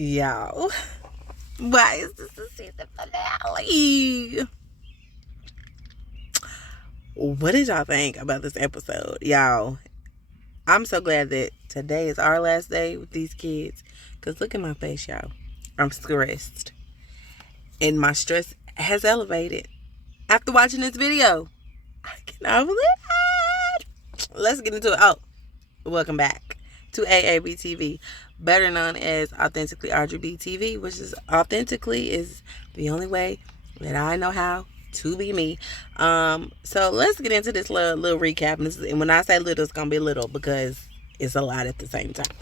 Y'all, why is this the season finale? What did y'all think about this episode? Y'all, I'm so glad that today is our last day with these kids. Because look at my face, y'all. I'm stressed. And my stress has elevated after watching this video. I cannot believe it. Let's get into it. Oh, welcome back to AAB TV, better known as Authentically RGB TV, which is authentically is the only way that I know how to be me. So let's get into this little recap. And when I say little, it's gonna be little because it's a lot at the same time.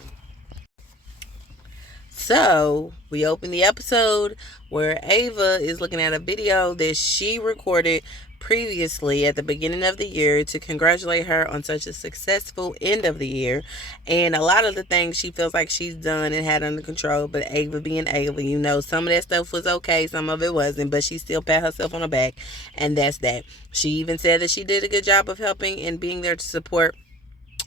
So we open the episode where Ava is looking at a video that she recorded previously at the beginning of the year to congratulate her on such a successful end of the year, and a lot of the things she feels like she's done and had under control. But Ava being Ava, some of that stuff was okay, some of it wasn't, but she still pat herself on the back, and that's that. She even said that she did a good job of helping and being there to support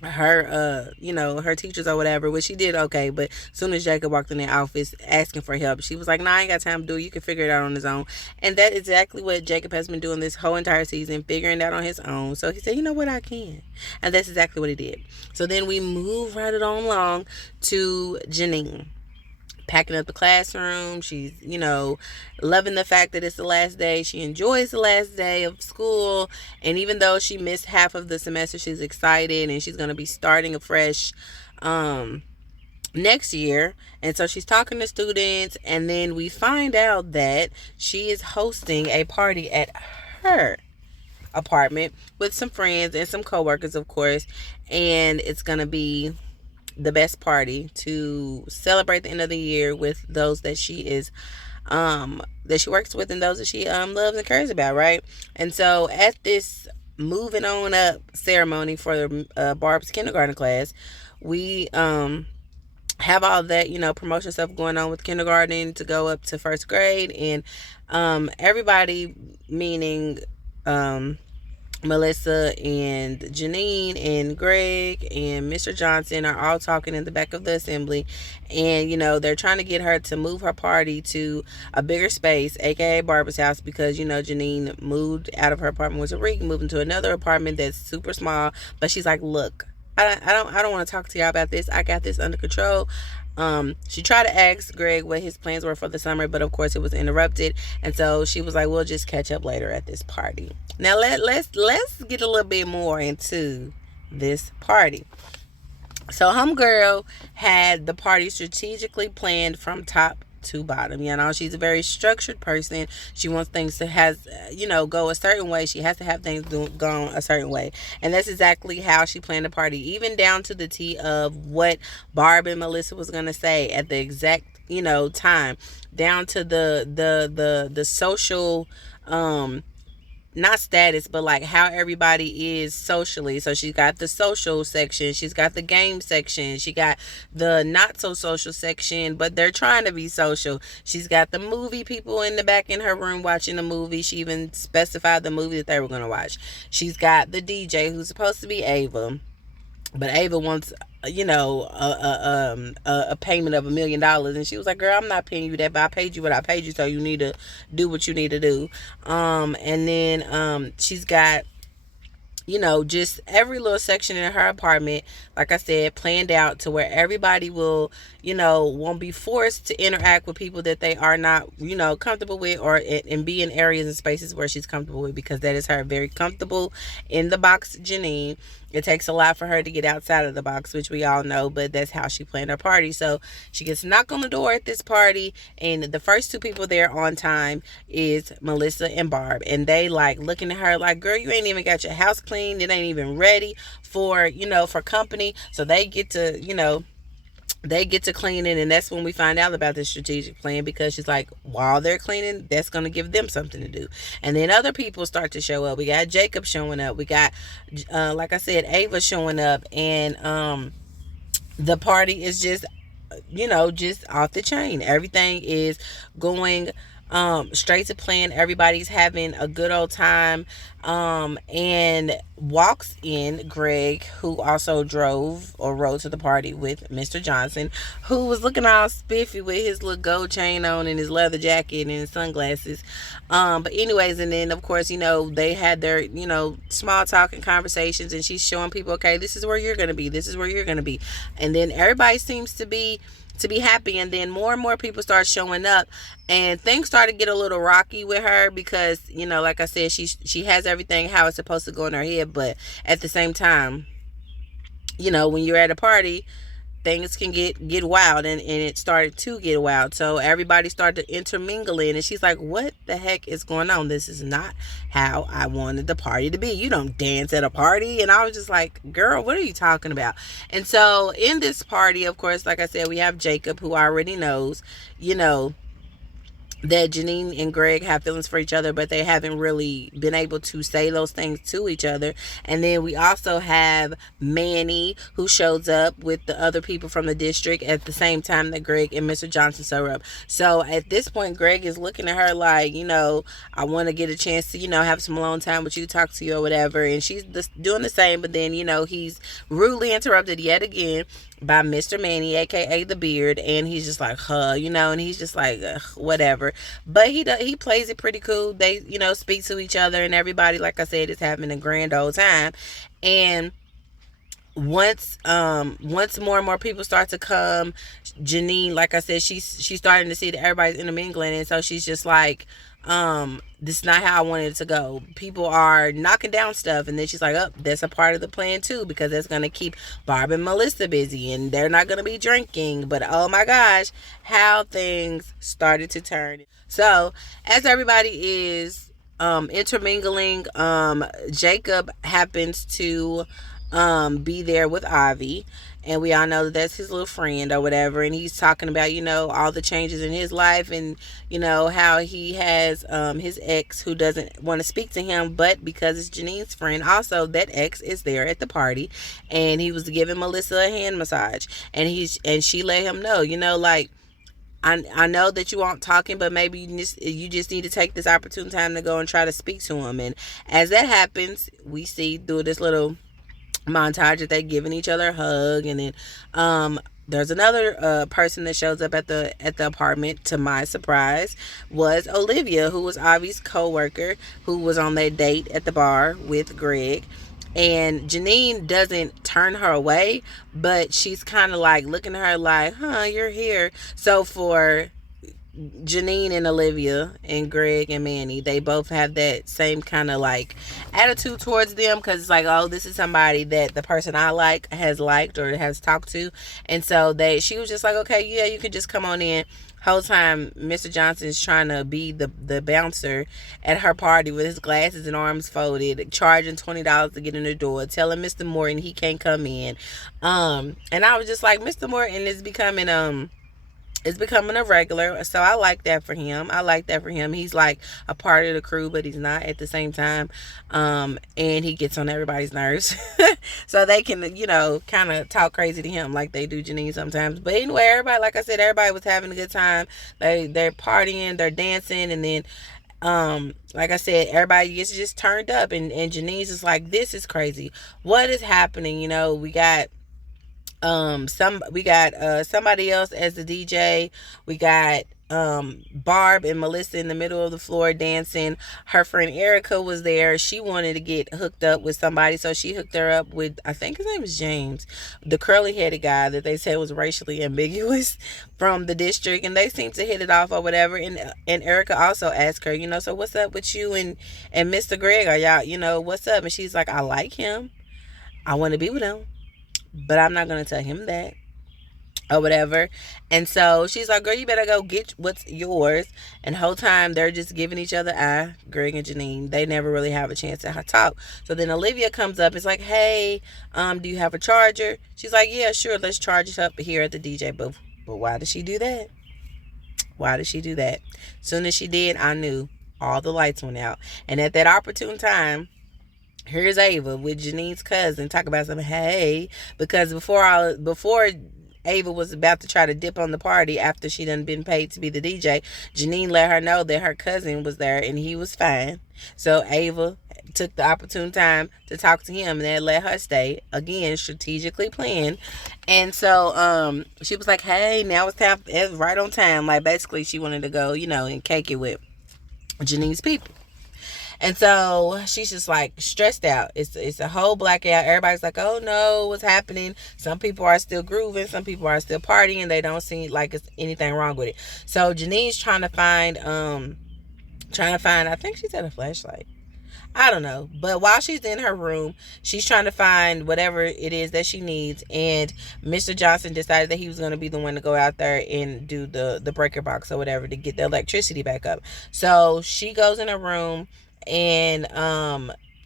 her her teachers or whatever, which she did okay. But as soon as Jacob walked in the office asking for help, she was like, nah, I ain't got time to do it, you can figure it out on his own. And that's exactly what Jacob has been doing this whole entire season, figuring it out on his own. So he said, you know what, I can. And that's exactly what he did. So then we move right along to Janine packing up the classroom. She's, loving the fact that it's the last day. She enjoys the last day of school. And even though she missed half of the semester, she's excited and she's going to be starting afresh next year. And so she's talking to students, and then we find out that she is hosting a party at her apartment with some friends and some coworkers, of course. And it's going to be the best party to celebrate the end of the year with those that she is that she works with and those that she loves and cares about, right? And so at this moving on up ceremony for Barb's kindergarten class, we have all that promotion stuff going on with kindergarten to go up to first grade, and everybody, meaning Melissa and Janine and Greg and Mr. Johnson, are all talking in the back of the assembly. And, they're trying to get her to move her party to a bigger space, aka Barbara's house, because, Janine moved out of her apartment with Tariq, moved into another apartment that's super small. But she's like, look, I don't want to talk to y'all about this. I got this under control. She tried to ask Greg what his plans were for the summer, but of course it was interrupted. And so she was like, we'll just catch up later at this party. Now let's get a little bit more into this party. So homegirl had the party strategically planned from top to bottom. She's a very structured person. She wants things to go a certain way. She has to have things go a certain way. And that's exactly how she planned the party, even down to the T of what Barb and Melissa was going to say at the exact, time, down to the social, not status, but like how everybody is socially. So she's got the social section, she's got the game section, she got the not so social section, but they're trying to be social. She's got the movie people in the back in her room watching the movie. She even specified the movie that they were going to watch. She's got the DJ, who's supposed to be Ava, but Ava wants a payment of $1 million, and she was like, girl, I'm not paying you that, but I paid you what I paid you, so you need to do what you need to do. And then she's got just every little section in her apartment, like I said, planned out to where everybody will, won't be forced to interact with people that they are not, comfortable with, or and be in areas and spaces where she's comfortable with, because that is her very comfortable in the box, Janine. It takes a lot for her to get outside of the box, which we all know, but that's how she planned her party. So she gets knocked on the door at this party, and the first two people there on time is Melissa and Barb. And they like looking at her like, girl, you ain't even got your house cleaned. It ain't even ready for, for company. So they get to, they get to cleaning, and that's when we find out about the strategic plan, because she's like, while they're cleaning, that's going to give them something to do. And then other people start to show up. We got Jacob showing up. We got, like I said, Ava showing up, and the party is just, just off the chain. Everything is going straight to plan. Everybody's having a good old time. And walks in Greg, who also drove or rode to the party with Mr. Johnson, who was looking all spiffy with his little gold chain on and his leather jacket and his sunglasses. But anyways, and then of course, they had their, small talking conversations, and she's showing people, okay, this is where you're gonna be, this is where you're gonna be. And then everybody seems to be happy, and then more and more people start showing up, and things started to get a little rocky with her because, like I said, she has everything how it's supposed to go in her head, but at the same time, when you're at a party, things can get wild, and it started to get wild. So everybody started to intermingle in, and she's like, what the heck is going on? This is not how I wanted the party to be. You don't dance at a party. And I was just like, girl, what are you talking about? And so in this party, of course, like I said, we have Jacob, who already knows, that Janine and Greg have feelings for each other, but they haven't really been able to say those things to each other. And then we also have Manny, who shows up with the other people from the district at the same time that Greg and Mr. Johnson show up. So at this point, Greg is looking at her like, I want to get a chance to, have some alone time with you, talk to you or whatever. And she's doing the same, but then, he's rudely interrupted yet again by Mr. Manny, aka the Beard, and he's just like, and he's just like, whatever. But he plays it pretty cool. They, speak to each other, and everybody, like I said, is having a grand old time. And once more and more people start to come, Janine, like I said, she's starting to see that everybody's intermingling, and so she's just like, this is not how I wanted it to go. People are knocking down stuff, and then she's like, that's a part of the plan too, because that's going to keep Barb and Melissa busy, and they're not going to be drinking. But oh my gosh, how things started to turn. So as everybody is intermingling, Jacob happens to be there with Avi, and we all know that that's his little friend or whatever, and he's talking about, all the changes in his life, and how he has his ex who doesn't want to speak to him, but because it's Janine's friend, also that ex is there at the party, and he was giving Melissa a hand massage, and she let him know, like, I know that you aren't talking, but maybe you just need to take this opportune time to go and try to speak to him. And as that happens, we see through this little montage that they're giving each other a hug, and then there's another person that shows up at the apartment. To my surprise, was Olivia, who was Avi's co-worker, who was on that date at the bar with Greg. And Janine doesn't turn her away, but she's kind of like looking at her like, you're here. So for Janine and Olivia and Greg and Manny, they both have that same kind of like attitude towards them, because it's like, oh, this is somebody that the person I like has liked or has talked to. And so she was just like, okay, yeah, you can just come on in. Whole time Mr. Johnson's trying to be the bouncer at her party with his glasses and arms folded, charging $20 to get in the door, telling Mr. Morton he can't come in. And I was just like, Mr. Morton is becoming a regular, so I like that for him. He's like a part of the crew, but he's not at the same time. And he gets on everybody's nerves. So they can, kind of talk crazy to him like they do Janine sometimes. But anyway, everybody, like I said, everybody was having a good time. They're partying, they're dancing, and then like I said, everybody gets just turned up, and Janine's just like, this is crazy. What is happening? We got somebody else as the DJ. We got Barb and Melissa in the middle of the floor dancing. Her friend Erica was there. She wanted to get hooked up with somebody, so she hooked her up with, I think his name is James, the curly headed guy that they said was racially ambiguous from the district, and they seemed to hit it off or whatever. And Erica also asked her, so what's up with you and Mr. Greg? Are y'all, what's up? And she's like, I like him, I want to be with him, but I'm not going to tell him that or whatever. And so she's like, girl, you better go get what's yours. And the whole time they're just giving each other eye, Greg and Janine. They never really have a chance to talk. So then Olivia comes up. It's like, hey, do you have a charger? She's like, yeah, sure, let's charge it up here at the DJ booth. But why did she do that? Soon as she did, I knew all the lights went out. And at that opportune time, here's Ava with Janine's cousin talk about something. Hey, because before Ava was about to try to dip on the party after she done been paid to be the DJ, Janine let her know that her cousin was there and he was fine. So Ava took the opportune time to talk to him and then let her stay. Again, strategically planned. And so she was like, hey, now it's time, it's right on time. Like, basically she wanted to go, and cake it with Janine's people. And so she's just like stressed out. It's a whole blackout. Everybody's like, oh no, what's happening? Some people are still grooving. Some people are still partying. They don't seem like it's anything wrong with it. So Janine's trying to find, I think she's at a flashlight. I don't know. But while she's in her room, she's trying to find whatever it is that she needs. And Mr. Johnson decided that he was going to be the one to go out there and do the breaker box or whatever to get the electricity back up. So she goes in her room and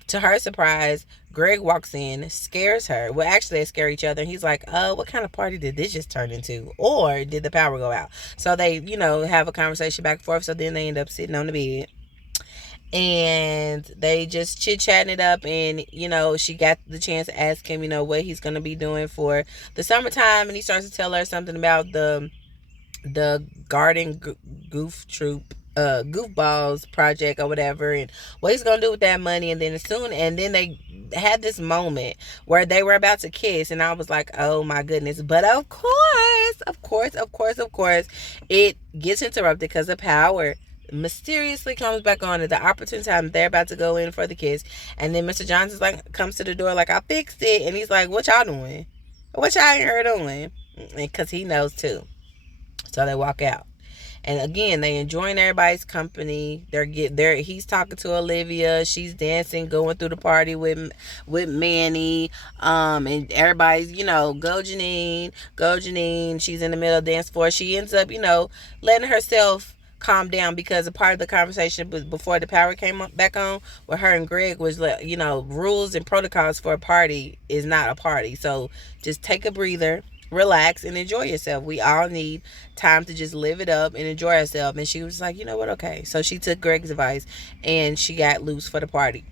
to her surprise, Greg walks in, scares her. Well, actually, they scare each other. And he's like, what kind of party did this just turn into? Or did the power go out? So they, have a conversation back and forth. So then they end up sitting on the bed. And they just chit-chatting it up. And, she got the chance to ask him, what he's going to be doing for the summertime. And he starts to tell her something about the garden goof troop. Goofballs project or whatever, and what he's gonna do with that money. And then they had this moment where they were about to kiss, and I was like, oh my goodness. But of course it gets interrupted because the power mysteriously comes back on at the opportune time. They're about to go in for the kiss, and then Mr. Johnson comes to the door like, I fixed it. And he's like, what y'all doing? What y'all in here doing? Because he knows too. So they walk out. And again, they enjoying everybody's company. He's talking to Olivia. She's dancing, going through the party with Manny. And everybody's, go Janine. She's in the middle of the dance floor. She ends up, letting herself calm down because a part of the conversation before the power came back on with her and Greg was like, rules and protocols for a party is not a party. So just take a breather, relax, and enjoy yourself. We all need time to just live it up and enjoy ourselves. And she was like, you know what, okay. So she took Greg's advice and she got loose for the party.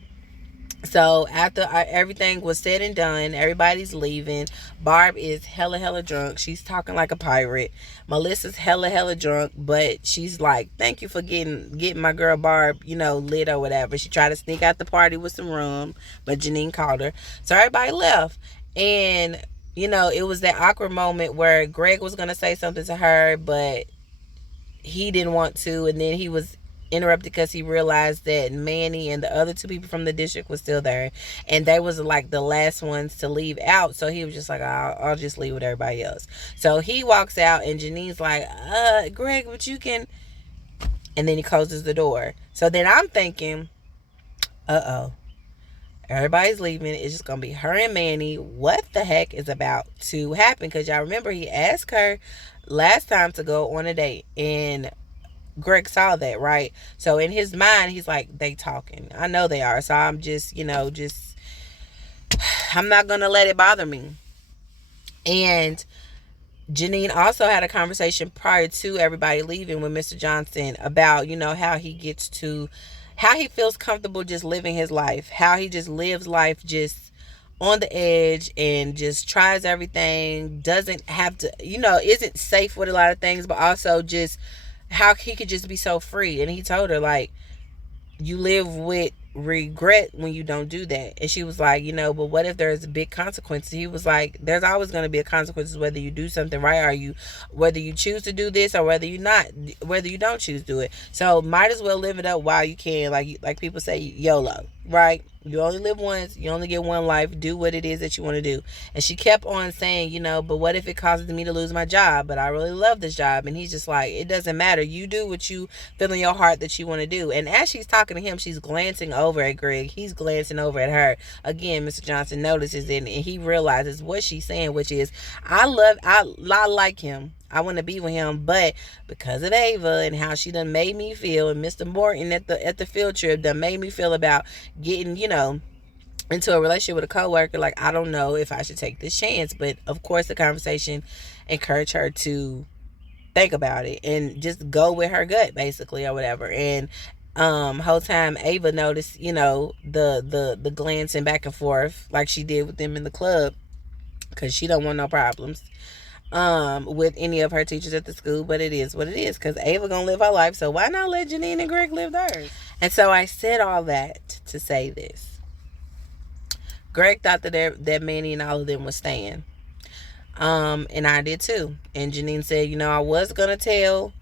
So after everything was said and done, everybody's leaving. Barb is hella drunk. She's talking like a pirate. Melissa's hella drunk, but she's like, thank you for getting my girl Barb, lit or whatever. She tried to sneak out the party with some rum, but Janine called her. So everybody left. And it was that awkward moment where Greg was going to say something to her, but he didn't want to. And then he was interrupted because he realized that Manny and the other two people from the district was still there. And they was like the last ones to leave out. So he was just like, I'll just leave with everybody else. So he walks out and Janine's like, Greg, but you can. And then he closes the door. So then I'm thinking, everybody's leaving. It's just going to be her and Manny. What the heck is about to happen? Because y'all remember he asked her last time to go on a date. And Greg saw that, right? So in his mind, he's like, they talking. I know they are. So I'm just, I'm not going to let it bother me. And Janine also had a conversation prior to everybody leaving with Mr. Johnson about, how he feels comfortable just living his life, how he just lives life just on the edge and just tries everything, doesn't have to, isn't safe with a lot of things, but also just how he could just be so free. And he told her, like, you live with regret when you don't do that. And she was like, but what if there's a big consequence? He was like, there's always going to be a consequence whether you do something right, whether you choose to do this or whether you don't choose to do it. So might as well live it up while you can. Like people say, YOLO, right? You only live once. You only get one life. Do what it is that you want to do. And she kept on saying, but what if it causes me to lose my job? But I really love this job. And he's just like, it doesn't matter. You do what you feel in your heart that you want to do. And as she's talking to him, she's glancing over at Greg. He's glancing over at her. Again, Mr. Johnson notices it and he realizes what she's saying, which is, I like him. I want to be with him, but because of Ava and how she done made me feel, and Mr. Morton at the field trip done made me feel about getting, into a relationship with a coworker, like, I don't know if I should take this chance. But of course the conversation encouraged her to think about it and just go with her gut, basically, or whatever. And whole time Ava noticed, the glancing back and forth like she did with them in the club, because she don't want no problems. with any of her teachers at the school, but it is what it is, because Ava gonna live her life, so why not let Janine and Greg live theirs? And so I said all that to say this. Greg thought that Manny and all of them was staying. And I did too. And Janine said, I was gonna tell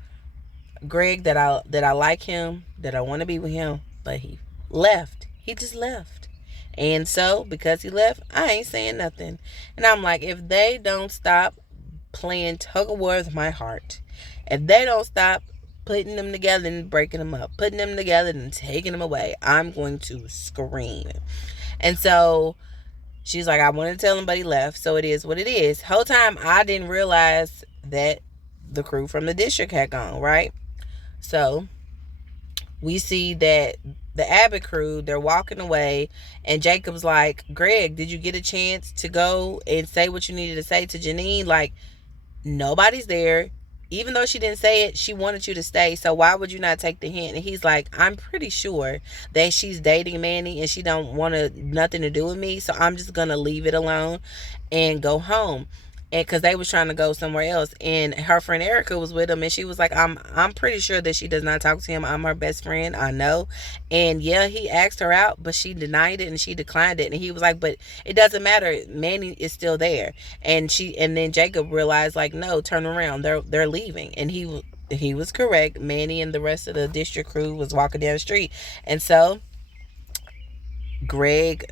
Greg that I like him, that I want to be with him, but he left. He just left. And so, because he left, I ain't saying nothing. And I'm like, if they don't stop playing tug of war with my heart, if they don't stop putting them together and breaking them up, putting them together and taking them away, I'm going to scream. And so she's like, I wanted to tell him, but he left. So it is what it is. Whole time I didn't realize that the crew from the district had gone, right? So we see that the Abbott crew, they're walking away, and Jacob's like, Greg, did you get a chance to go and say what you needed to say to Janine? Like, nobody's there. Even though she didn't say it, she wanted you to stay. So why would you not take the hint? And he's like, I'm pretty sure that she's dating Manny and she don't want nothing to do with me. So I'm just going to leave it alone and go home. And because they was trying to go somewhere else, and her friend Erica was with him, and she was like, I'm pretty sure that she does not talk to him. I'm her best friend, I know. And yeah, he asked her out, but she denied it and she declined it. And he was like, but it doesn't matter, Manny is still there. And then Jacob realized, like, no, turn around, they're leaving. And he was correct. Manny and the rest of the district crew was walking down the street. And so Greg,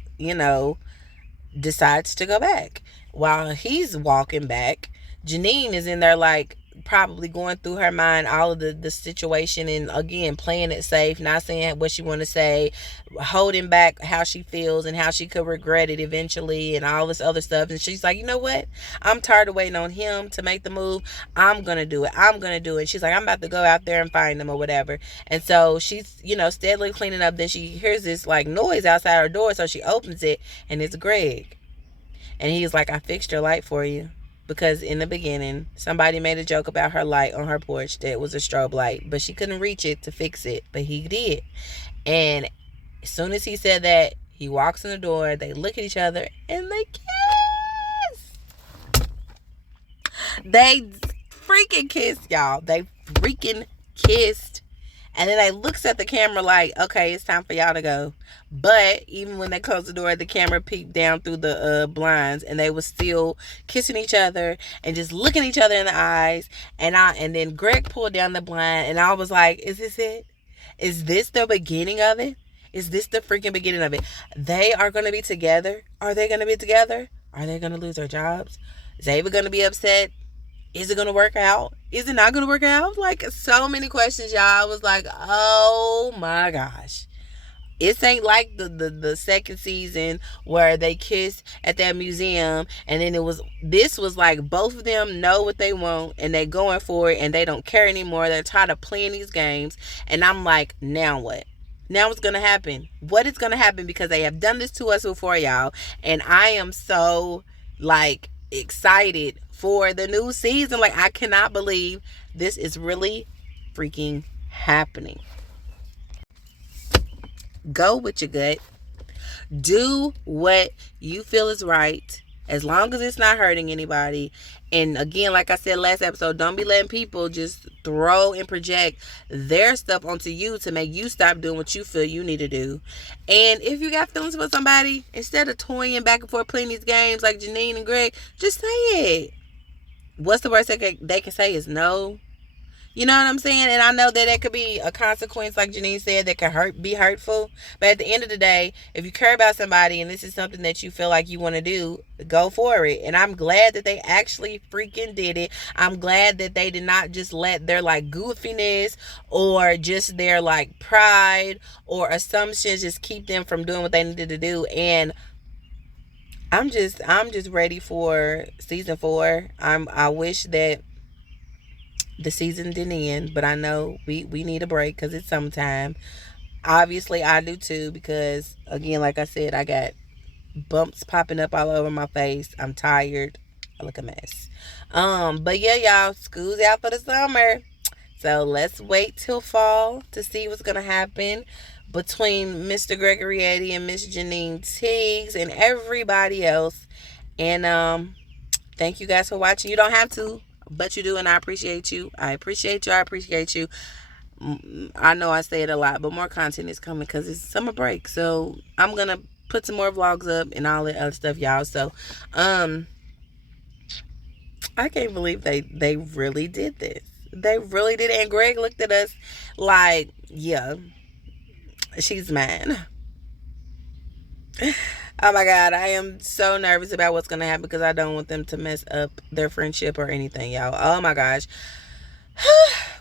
decides to go back. While he's walking back, Janine is in there, like, probably going through her mind all of the situation, and again, playing it safe, not saying what she want to say, holding back how she feels and how she could regret it eventually and all this other stuff. And she's like, you know what? I'm tired of waiting on him to make the move. I'm going to do it. And she's like, I'm about to go out there and find him or whatever. And so she's, steadily cleaning up. Then she hears this, like, noise outside her door. So she opens it, and it's Greg. And he's like, I fixed your light for you. Because in the beginning, somebody made a joke about her light on her porch that was a strobe light. But she couldn't reach it to fix it. But he did. And as soon as he said that, he walks in the door. They look at each other. And they kiss. They freaking kissed, y'all. They freaking kissed. And then they looks at the camera like, okay, it's time for y'all to go. But even when they closed the door, the camera peeked down through the blinds, and they was still kissing each other and just looking each other in the eyes. And then Greg pulled down the blind, and I was like, is this it? Is this the beginning of it? Is this the freaking beginning of it? They are going to be together. Are they going to be together? Are they going to lose their jobs? Is Ava going to be upset? Is it going to work out? Is it not going to work out? Like, so many questions, y'all. I was like, oh my gosh. It ain't like the second season where they kissed at that museum, and then this was like both of them know what they want and they going for it, and they don't care anymore. They're tired of playing these games. And I'm like, now what? Now what's going to happen? What is going to happen? Because they have done this to us before, y'all. And I am so, like, excited for the new season. Like, I cannot believe this is really freaking happening. Go with your gut. Do what you feel is right, as long as it's not hurting anybody. And again, like I said last episode, don't be letting people just throw and project their stuff onto you to make you stop doing what you feel you need to do. And if you got feelings for somebody, instead of toying back and forth playing these games like Janine and Greg, just say it. What's the worst they can say is no. You know what I'm saying? And I know that it could be a consequence, like Janine said, that could be hurtful. But at the end of the day, if you care about somebody and this is something that you feel like you want to do, go for it. And I'm glad that they actually freaking did it. I'm glad that they did not just let their, like, goofiness or just their, like, pride or assumptions just keep them from doing what they needed to do. And I'm just ready for season 4. I wish that the season didn't end, but I know we need a break because it's summertime. Obviously, I do too, because again, like I said, I got bumps popping up all over my face. I'm tired. I look a mess. But yeah, y'all, school's out for the summer. So let's wait till fall to see what's gonna happen between Mr. Gregory Eddy and Miss Janine Teagues and everybody else. And Thank you guys for watching. You don't have to, but you do, and I appreciate you. I appreciate you. I appreciate you. I know I say it a lot, but more content is coming because it's summer break. So I'm gonna put some more vlogs up and all that other stuff, y'all. So, I can't believe they really did this. They really did it. And Greg looked at us like, yeah, she's mine. Oh my God, I am so nervous about what's gonna happen because I don't want them to mess up their friendship or anything, y'all. Oh my gosh.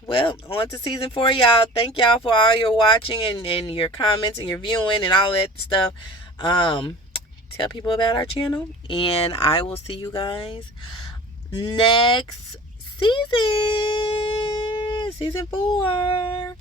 Well, on to season 4, y'all. Thank y'all for all your watching and your comments and your viewing and all that stuff. Tell people about our channel, and I will see you guys next season 4.